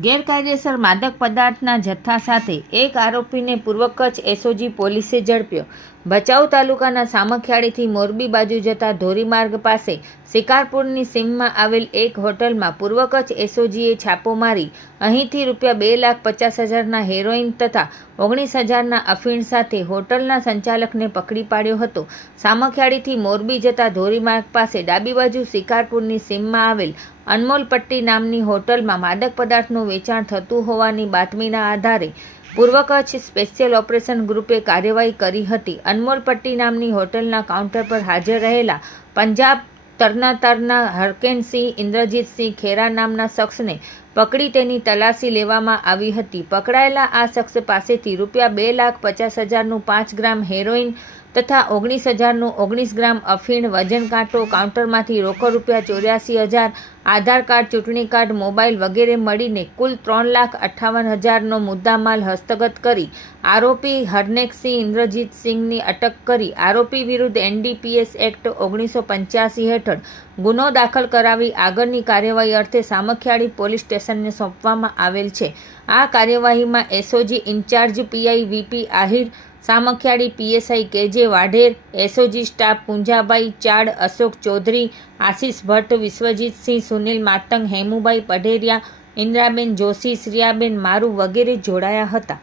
ગેરકાયદેસર માદક પદાર્થના જથ્થા સાથે એક આરોપીને પૂર્વ કચ્છ એસઓજી પોલીસે ઝડપ્યો. ભચાઉ તાલુકાના સામખિયાળીથી મોરબી બાજુ જતા ધોરીમાર્ગ પાસે શિકારપુરની સીમમાં આવેલ એક હોટલમાં પૂર્વ કચ્છ એસઓજીએ છાપો મારી અહીંથી રૂપિયા બે લાખ પચાસ હજારના હેરોઇન તથા ઓગણીસ હજારના અફીણ સાથે હોટલના સંચાલકને પકડી પાડ્યો હતો. સામખિયાળીથી મોરબી જતા ધોરીમાર્ગ પાસે ડાબી બાજુ શિકારપુરની સીમમાં આવેલ અનમોલ પટ્ટી નામની હોટલમાં માદક પદાર્થનું વેચાણ થતું હોવાની બાતમીના આધારે પૂર્વ કચ્છ સ્પેશિયલ ઓપરેશન ગ્રુપે કાર્યવાહી કરી હતી. અનમોલ પટ્ટી નામની હોટલના કાઉન્ટર પર હાજર રહેલા પંજાબ તરનાતરના હરકેનસિંહ ઇન્દ્રજીતસિંહ ખેરા નામના શખ્સને પકડી તેની તલાશી લેવામાં આવી હતી. પકડાયેલા આ શખ્સ પાસેથી રૂપિયા બે લાખ પચાસ હજારનું પાંચ ગ્રામ હેરોઇન તથા ઓગણીસ હજારનું ઓગણીસ ગ્રામ અફીણ વજન કાંટો કાઉન્ટરમાંથી રોકડ રૂપિયા ચોર્યાસી હજાર આધાર કાર્ડ, ચૂંટણી કાર્ડ, મોબાઈલ વગેરે મળીને કુલ ત્રણ લાખ અઠ્ઠાવન હજારનો મુદ્દામાલ હસ્તગત કરી આરોપી હરનેકસિંહ ઇન્દ્રજીતસિંહની અટક કરી આરોપી વિરુદ્ધ એનડીપીએસ એક્ટ ઓગણીસો પંચ્યાસી હેઠળ ગુનો દાખલ કરાવી આગળની કાર્યવાહી અર્થે સામખિયાળી પોલીસ સ્ટેશનને સોંપવામાં આવેલ છે. આ કાર્યવાહીમાં SOG in-charge PI VP Ahir, Samakhiyali PSI KJ Vadher, SOG staff Punjabhai Chad, Ashok Chaudhary, Ashish Bhatt, Vishwajitsinh Sunil Matang Hemubhai Padheriya Indraben Joshi Shriyaben Maru વગેરે જોડાયા હતા.